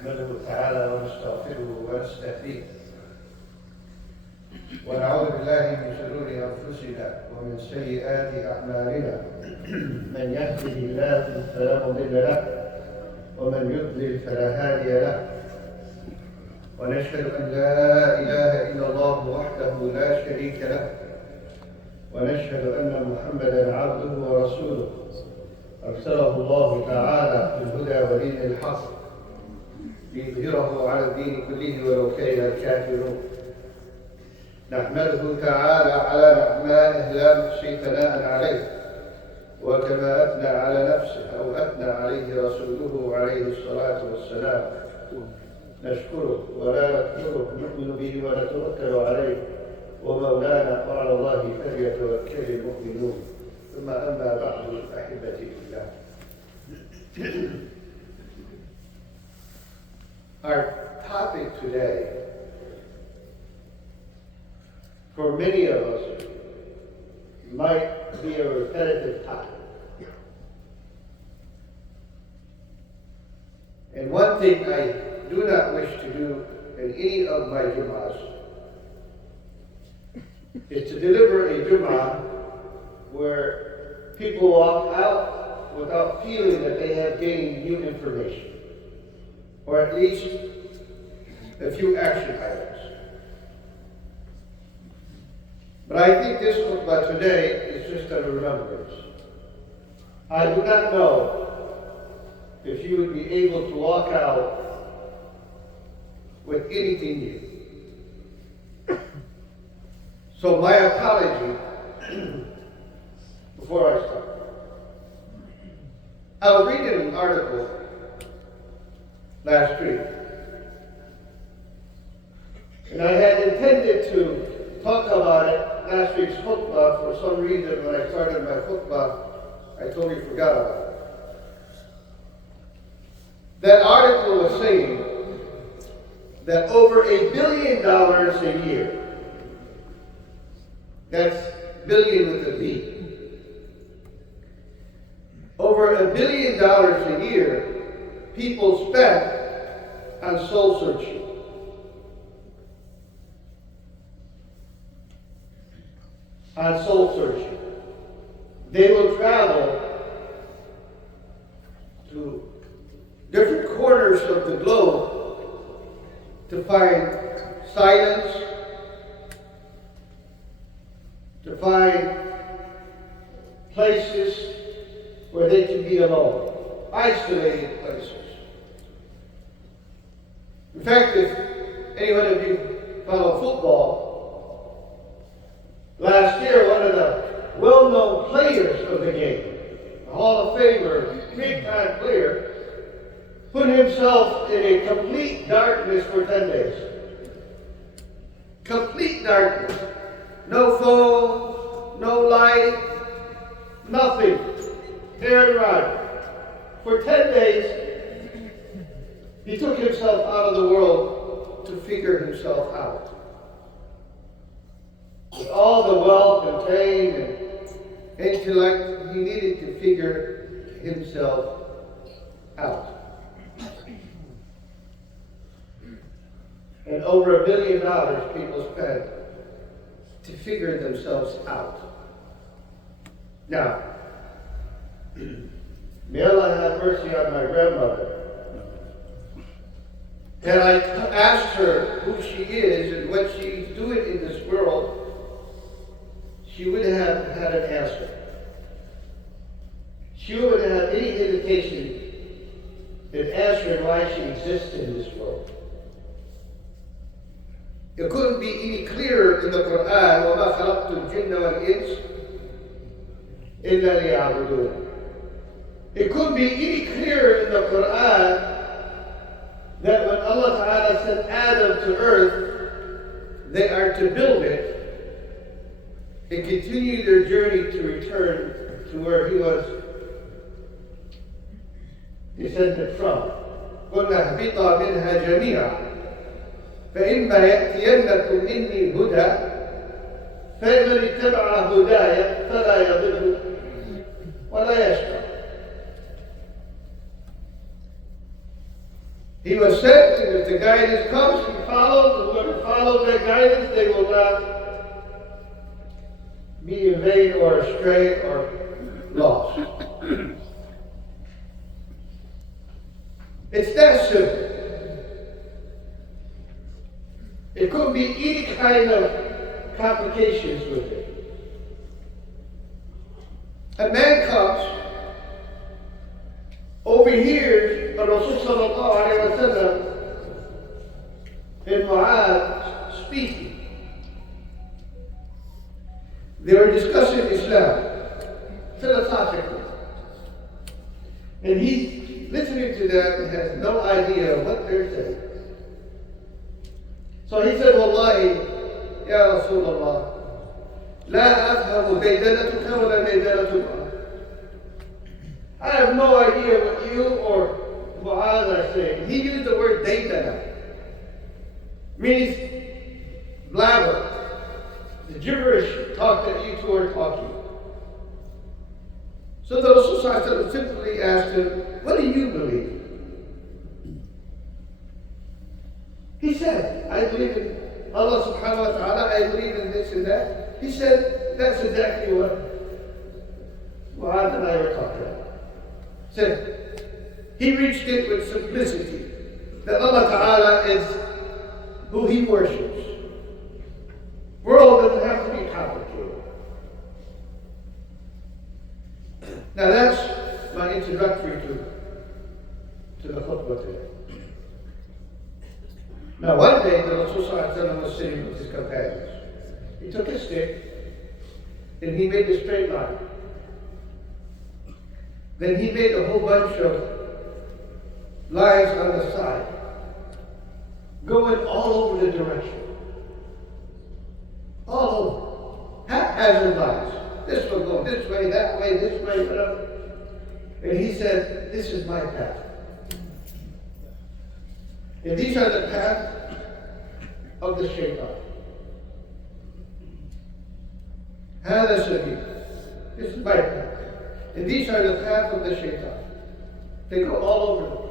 نحمده تعالى ونستغفره ونستهديه ونعوذ بالله من شرور أنفسنا ومن سيئات أعمالنا من يهده الله فلا مضل له ومن يضلل فلا هادي له ونشهد أن لا إله إلا الله وحده لا شريك له ونشهد أن محمدا عبده ورسوله أرسله الله تعالى بالهدى ودين الحق ليظهره على الدين كله ولو كره الكافرون. نحمده تعالى على نعمائه لا نحصي ثناء عليه وكما أثنى على نفسه أو أثنى عليه رسوله عليه الصلاة والسلام. نشكره ولا نكفره نؤمن به ونتوكل عليه ومولانا وعلى الله فليتوكل المؤمنون. ثم أما بعد أحبتي في الله. Our topic today, for many of us, might be a repetitive topic. And one thing I do not wish to do in any of my Jum'ahs is to deliver a Jum'ah where people walk out without feeling that they have gained new information, or at least a few action items. But I think this khutbah today is just a remembrance. I do not know if you would be able to walk out with anything new. So my apology before I start. I was reading an article last week, and I had intended to talk about it last week's khutbah. For some reason, when I started my khutbah, I totally forgot about it. That article was saying that over $1 billion a year, that's billion with a B, over $1 billion a year, people spend on soul searching. On soul searching. They will travel to different corners of the globe to find silence, to find places where they can be alone, isolated places. In fact, if anyone of you follow football, last year one of the well-known players of the game, a Hall of Famer, big-time player, put himself in a complete darkness for 10 days. Complete darkness. No phone, no light, nothing. Aaron Rodgers. For 10 days, he took himself out of the world to figure himself out. With all the wealth and fame and intellect, he needed to figure himself out. And over $1 billion people spent to figure themselves out. Now, may Allah have mercy on my grandmother. Had I asked her who she is and what she's doing in this world, she would have had an answer. She wouldn't have any hesitation in answering why she exists in this world. It couldn't be any clearer in the Quran, وَمَا خَلَقْتُ الْجِنَّ وَالْإِنسَ إِلَّا لِيَعْبُدُونَ. It couldn't be any clearer in the Quran that when Allah Ta'ala sent Adam to earth, they are to build it and continue their journey to return to where he was descended from. قُلْنَا اهْبِطَا مِنْهَا جَمِيعًا فإما يأتينكم مني هدى فمن اتبع هداي فلا يضل ولا يشقى. He was sent, and if the guidance comes, he follows, and whoever follows that guidance, they will not be in vain or astray or lost. It's that simple. It couldn't be any kind of complications with it. A man comes, overhears Rasul sallallahu alayhi wa sallam and Muhammad speaking. They were discussing Islam philosophically. And he's listening to them and has no idea what they're saying. So he said, Wallahi, Ya Rasulullah, La afhamu baydanatuka wa la baydanatuka. I have no idea what you or Muhammad are saying. He used the word daydana. Means blabber. The gibberish talk that you two are talking. So the Rasul simply asked him, what do you believe? He said, I believe in Allah subhanahu wa ta'ala, I believe in this and that. He said, that's exactly what Muhammad and I were talking about. Said, he reached it with simplicity, that Allah ta'ala is who he worships. World doesn't have to be complicated. Now that's my introductory to the khutbah today. Now one day the Rasul was sitting with his companions. He took his stick and he made a straight line. Then he made a whole bunch of lines on the side, going all over the direction. All over. Haphazard lines. This will go this way, that way, this way, whatever. And he said, this is my path. And these are the path of the shaitan. هذا سبيل. This is my path. And these are the path of the shaitan. They go all over the place.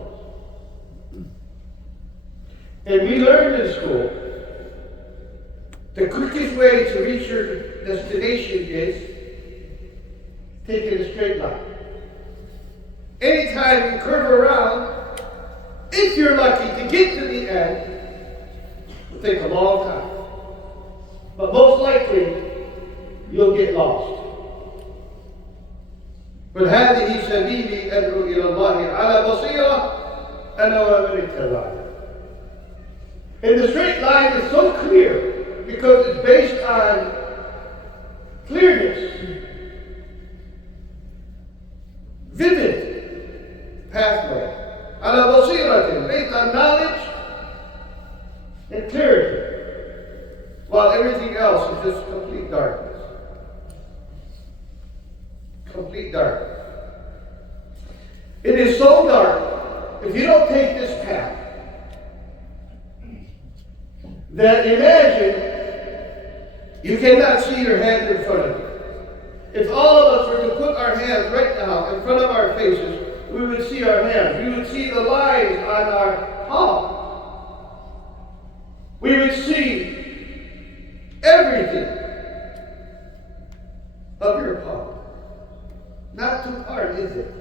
And we learned in school, the quickest way to reach your destination is taking a straight line. Anytime you curve around, if you're lucky to get to the end, it'll take a long time. But most likely, you'll get lost. قل هذه سبيلي أدعو إلى الله على بصيرة أنا ومن اتبعني. And the straight line is so clear because it's based on clearness, vivid pathway. على بصيرة, based on knowledge and clarity, while everything else is just complete darkness. Complete darkness. It is so dark, if you don't take this path, that imagine you cannot see your hand in front of you. If all of us were to put our hands right now in front of our faces, we would see our hands. We would see the lines on our palm. We would see everything of your palm. Not too hard, is it?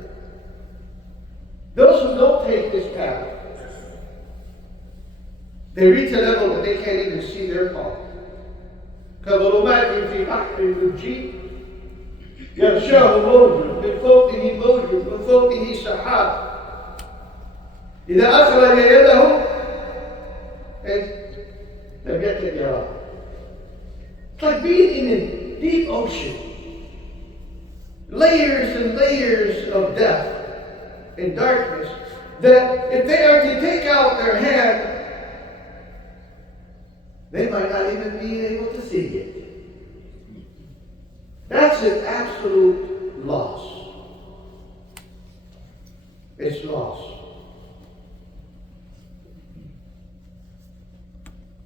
Those who don't take this path, they reach a level that they can't even see their palm. كظلمات في بحر اللجي يغشاه موج من فوقه موج من فوقه سحاب إذا أخرج يده لم يكد يراه. It's like being in a deep ocean. Layers and layers of death and darkness, that if they are to take out their hand, they might not even be able to see it. That's an absolute loss. It's loss.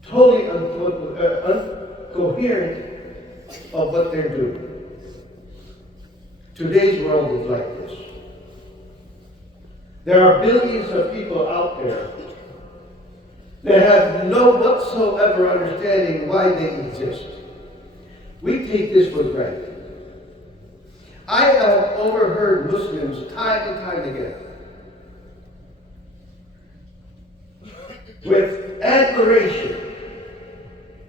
Totally incoherent of what they're doing. Today's world is like this. There are billions of people out there They have no whatsoever understanding why they exist. We take this for granted. I have overheard Muslims time and time again with admiration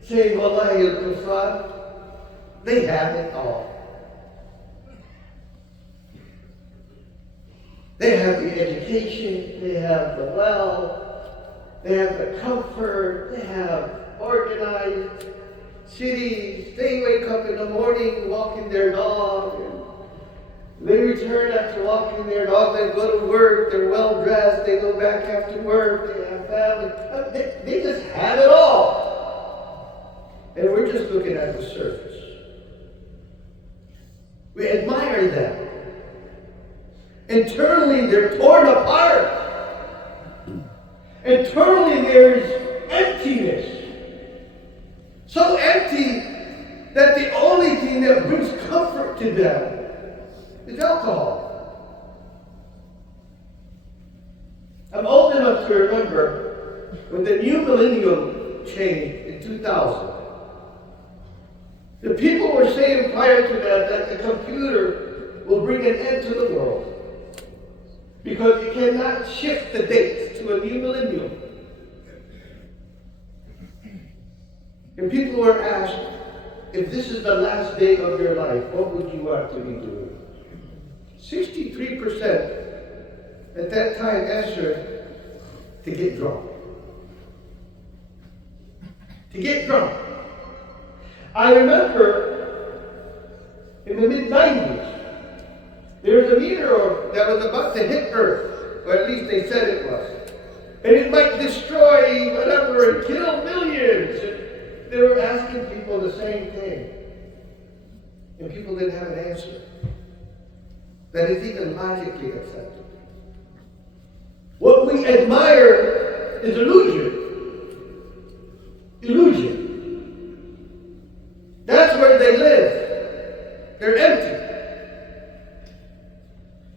saying, Wallahi al-Kufar, they have it all. They have the education, they have the wealth, they have the comfort, they have organized cities. They wake up in the morning walking their dog, and they return after walking their dog, they go to work, they're well dressed, they go back after work, they have family. They just have it all. And we're just looking at the surface. We admire them. Internally, they're torn apart. Internally, there's emptiness. So empty that the only thing that brings comfort to them is alcohol. I'm old enough to remember when the new millennium changed in 2000. The people were saying prior to that the computer will bring an end to the world because you cannot shift the dates to a new millennium. And people were asked, if this is the last day of your life, what would you want to be doing? 63% at that time answered to get drunk. To get drunk. I remember in the mid-90s, there was a meteor that was about to hit Earth, or at least they said it was. And it might destroy whatever and kill millions. And they were asking people the same thing. And people didn't have an answer that is even logically accepted. What we admire is illusion. Illusion. That's where they live. They're empty.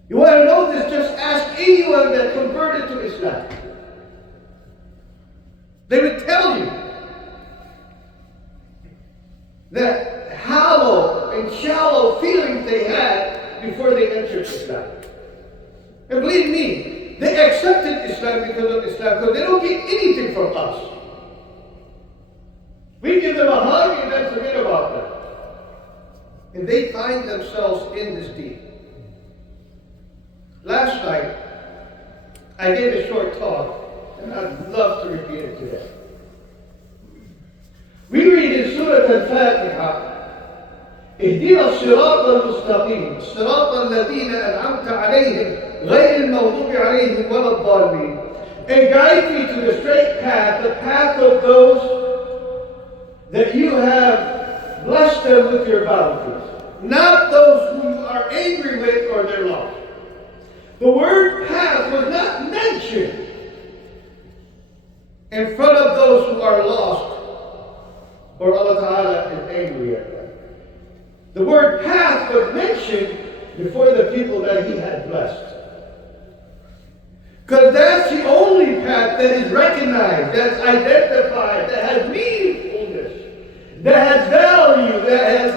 You want to know this? Just ask anyone that converted to Islam. They would tell you that hollow and shallow feelings they had before they entered Islam. And believe me, they accepted Islam because of Islam, because they don't get anything from us. We give them a hug and then forget about them. And they find themselves in this deep. Last night, I gave a short talk, and I'd love to repeat it today. We read in Surah Al-Fatiha, اهدنا الصراط المستقيم صراط الذين أنعمت عليهم غير المغضوب عليهم ولا الضالين. And guide me to the straight path, the path of those that you have blessed them with your bounties, not those who you are angry with or they're lost. The word path was not mentioned in front of those who are lost or Allah Ta'ala is angry at them. The word path was mentioned before the people that He had blessed. Because that's the only path that is recognized, that's identified, that has meaningfulness, that has value, that has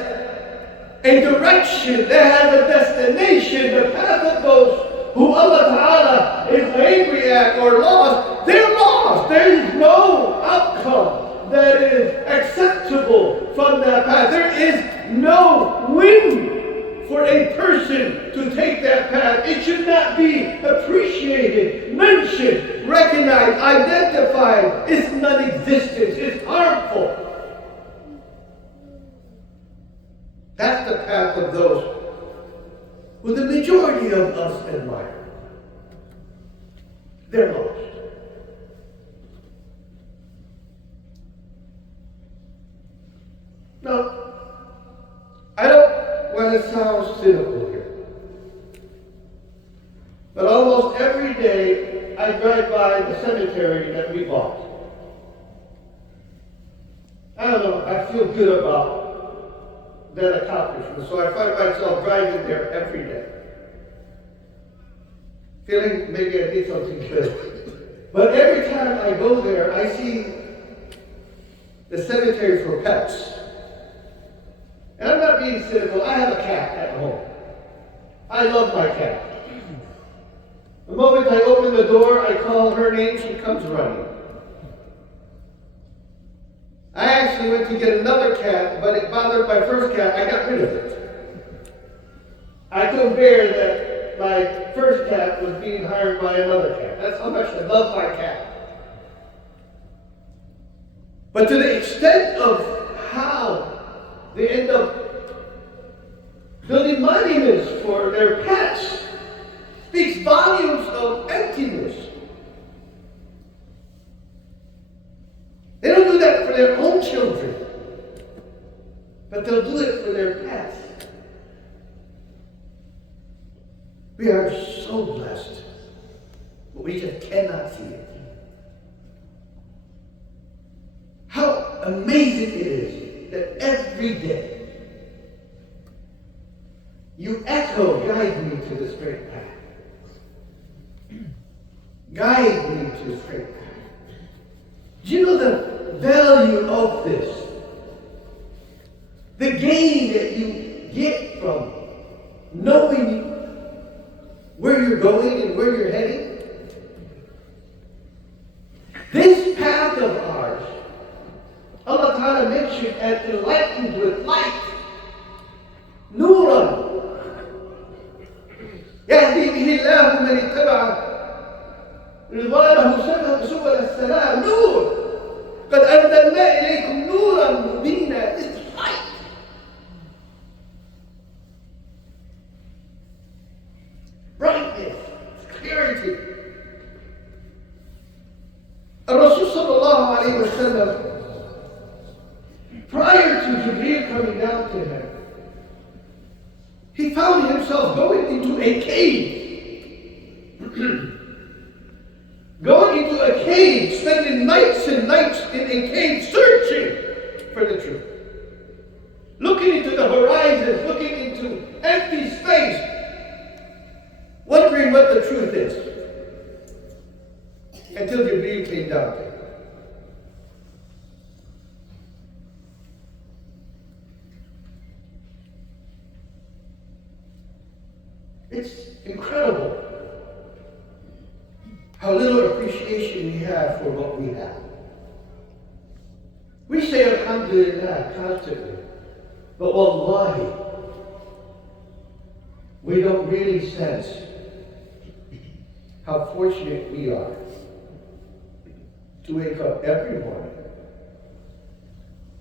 a direction, that has a destination. The path of those who Allah Ta'ala is angry at or lost, they're lost. There is no outcome that is acceptable from that path. There is no win for a person to take that path. It should not be appreciated, mentioned, recognized, identified. It's non-existent. It's harmful. That's the path of those who the majority of us admire. They're lost. Now, I don't want to sound cynical here, but almost every day I drive by the cemetery that we bought. I don't know, I feel good about that accomplishment, so I find myself driving there every day, feeling maybe I did something good. But every time I go there, I see the cemetery for pets. And I'm not being cynical. I have a cat at home. I love my cat. The moment I open the door, I call her name, she comes running. I actually went to get another cat, but it bothered my first cat. I got rid of it. I couldn't bear that my first cat was being hired by another cat. That's how much I love my cat. But to the extent of how they end up building monuments for their pets speaks volumes of emptiness. They don't do that for their own children, but they'll do it for their pets. We are so blessed, but we just cannot see it. How amazing it is that every day you echo, guide me to the straight path. Guide me to the straight path. Do you know the value of this? The gain that you get from knowing where you're going and where you're heading? This path of ours, Allah Ta'ala mentioned as enlightened with light. Nuran. يهدي به الله من اتبع رضوانه سبل السلام نور قد أنزلنا إليكم نورا مبينا. It's light. Brightness, clarity. Rasul sallallahu alayhi wa sallam, prior to Jibreel coming down to him, he found himself going into a cave. Going into a cave, spending nights and nights in a cave searching for the truth. Looking into the horizons, looking into empty space, wondering what the truth is. Until Jibreel came down to him. It's incredible how little appreciation we have for what we have. We say Alhamdulillah constantly, but wallahi, we don't really sense how fortunate we are to wake up every morning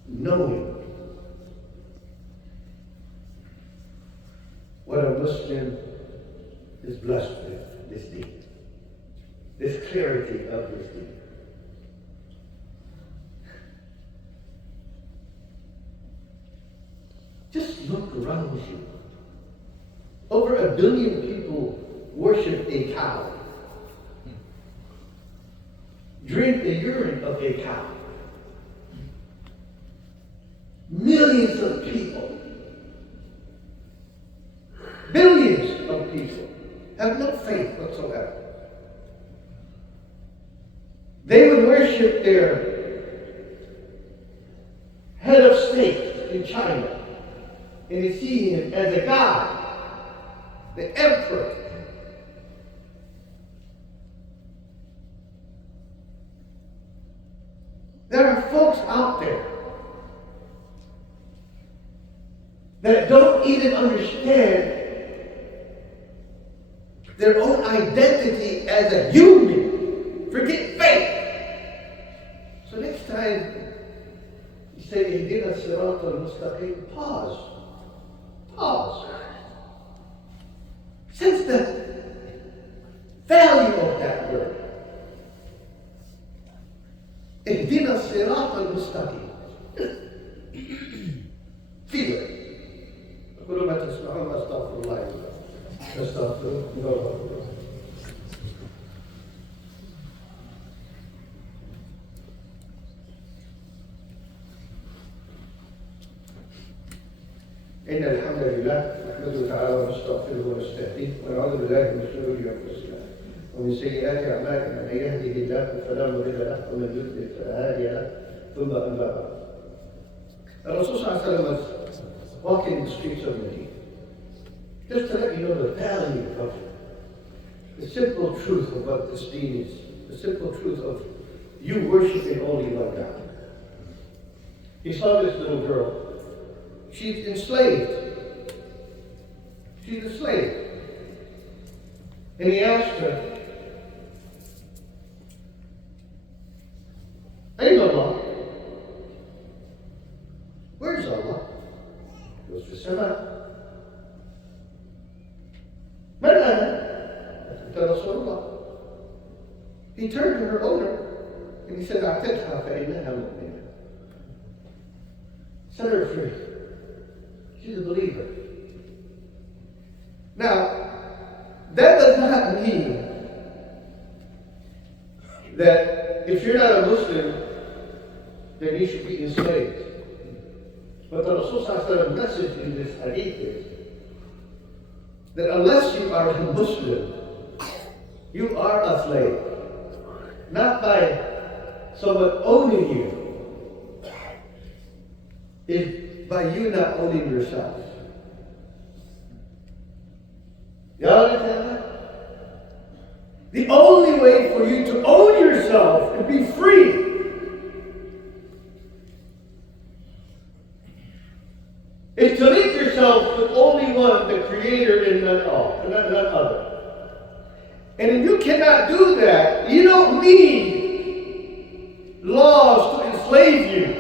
knowing what a Muslim is blessed with this deed. This clarity of this deed. Just look around you. Over 1 billion people worship a cow. Drink the urine of a cow. Millions of people, billions of people have no faith whatsoever. They would worship their head of state in China, and they see him as a god, the emperor. There are folks out there that don't even understand their own identity as a human. Forget faith. So next time you say, Ihdina Sirat al-Mustaqim, pause. Pause. Sense the value of that word. Ihdina Sirat al-Mustaqim. Feel it. أقول ما تسمعون أستغفر الله. أستغفر الله. إن الحمد لله نحمده تعالى ونستغفره ونستهديه ونعوذ بالله من شرور أنفسنا ومن سيئات أعمالنا من يهده الله فلا مضل له ومن يضلل فلا هادي له ثم أما بعد. الرسول صلى الله عليه وسلم was walking the streets of Medina. Just to let you know the value of the simple truth of what this deen is, the simple truth of you worshiping only one God. He saw this little girl. She's enslaved. She's a slave. And he asked her, "Ain't Allah? Where's Allah?" He goes, "في السماء." من أنا؟ قلت رسول الله. He turned to her owner and he said, "أعتقها فإنها مؤمنة." Set her free. She's a believer. Now, that does not mean that if you're not a Muslim, then you should be enslaved. But the Rasul's message in this hadith is that unless you are a Muslim, you are a slave. Not by someone owning you, it's by you not owning yourself. You understand that? The only way for you to own yourself and be free is to link yourself with only one, the Creator, and none other. And if you cannot do that, you don't need laws to enslave you.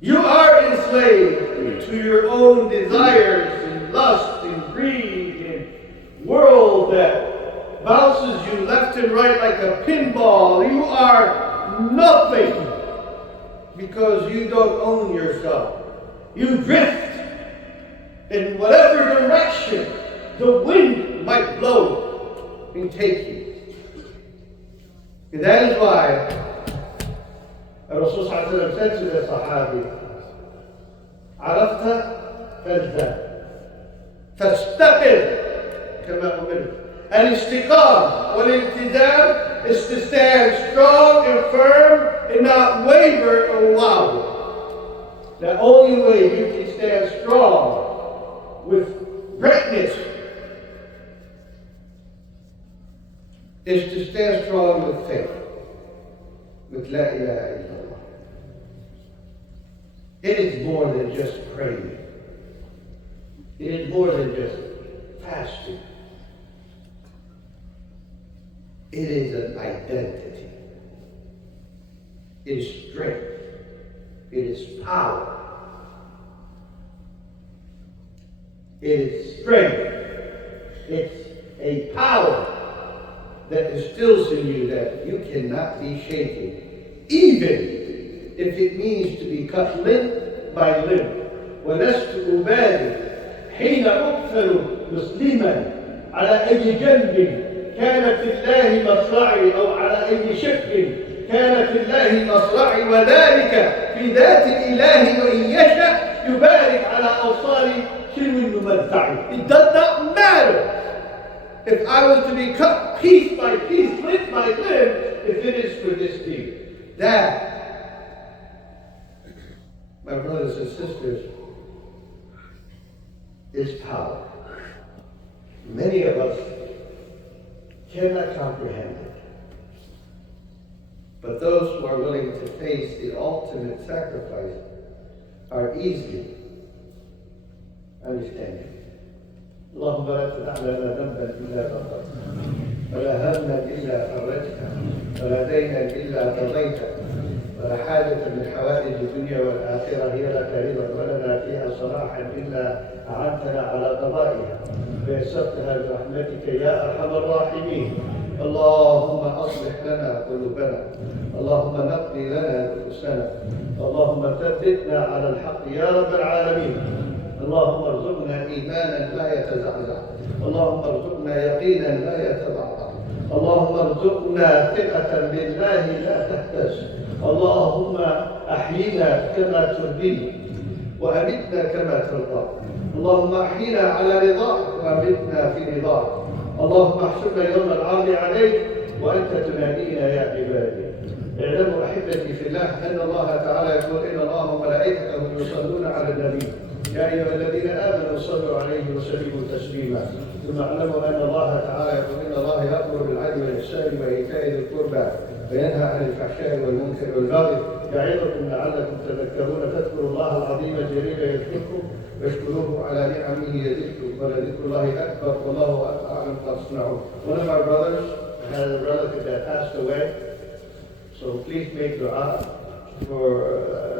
You are enslaved to your own desires and lust and greed and world that bounces you left and right like a pinball. You are nothing because you don't own yourself. You drift in whatever direction the wind might blow and take you. And that is why الرسول صلى الله عليه وسلم said to the Sahabi, عرفت فازداد فاستقر كما أمرت. الاستقامة والالتزام is to stand strong and firm and not waver or wobble. The only way you can stand strong with greatness is to stand strong with faith, with La ilaha illallah. It is more than just praying. It is more than just fasting. It is an identity. It is strength. It is power. It is strength. It's a power that instills in you that you cannot be shaken, even if it means to be cut limb by limb. ولست أبالي حين أقتل مسلما على أي جنب كان في الله مصرعي أو على أي شق كان في الله مصرعي وذلك في ذات الإله وإن يشاء يبارك على أوصال شلو الممزع. It does not matter if I was to be cut piece by piece, limb by limb, if it is for this deed. That, my brothers and sisters, is power. Many of us cannot comprehend it. But those who are willing to face the ultimate sacrifice are easily understanding. اللهم لا تدع لنا ذنبا الا غفرته ولا هما الا فرجته ولا دينا الا قضيته ولا حاجه من حوائج الدنيا والاخره هي لك رضا ولنا فيها صلاحا الا اعنتنا على قضائها ويسرتها برحمتك يا ارحم الراحمين. اللهم اصلح لنا قلوبنا، اللهم نقضي لنا نفوسنا، اللهم ثبتنا على الحق يا رب العالمين. اللهم ارزقنا إيمانا لا يتزعزع، اللهم ارزقنا يقينا لا يتضعضع، اللهم ارزقنا ثقة بالله لا تهتز، اللهم أحينا كما ترضي وأمتنا كما ترضى، اللهم احينا على رضاك وامتنا في رضاك. اللهم احشرنا يوم العرض عليك وانت تنادينا يا عبادي. اعلموا احبتي في الله ان الله تعالى يقول ان الله وملائكته يصلون على النبي يا ايها الذين امنوا صلوا عليه وسلموا تسليما. ثم اعلموا ان الله تعالى يقول ان الله يامر بالعدل والاحسان وايتاء ذي القربى وينهى عن الفحشاء والمنكر والبغي يعظكم لعلكم تذكرون. فاذكروا الله العظيم الجليل يذكركم واشكروه على نعمه يزدكم ولذكر الله اكبر والله اعلم ما تصنعون. One of our brothers had a relative that passed away, so please make dua for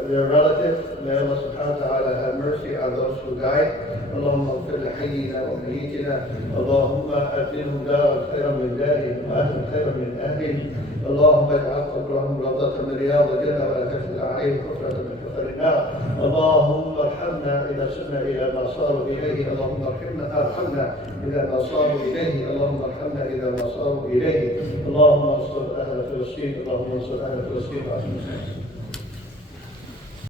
their relative. May Allah subhanahu wa ta'ala have mercy on those who died. اللهم اغفر لحينا وميتنا. اللهم ابدلهم دارا خيرا من دارهم واهلا خيرا من اهلهم. اللهم اجعل قبرهم روضة من رياض الجنة ولا تجعل عليهم حفرة من حفر النار. اللهم ارحمنا إذا سرنا إلى ما صاروا إليه. اللهم ارحمنا إذا ما صاروا إليه. اللهم ارحمنا إذا ما صاروا إليه. اللهم انصر أهل فلسطين. اللهم انصر أهل فلسطين.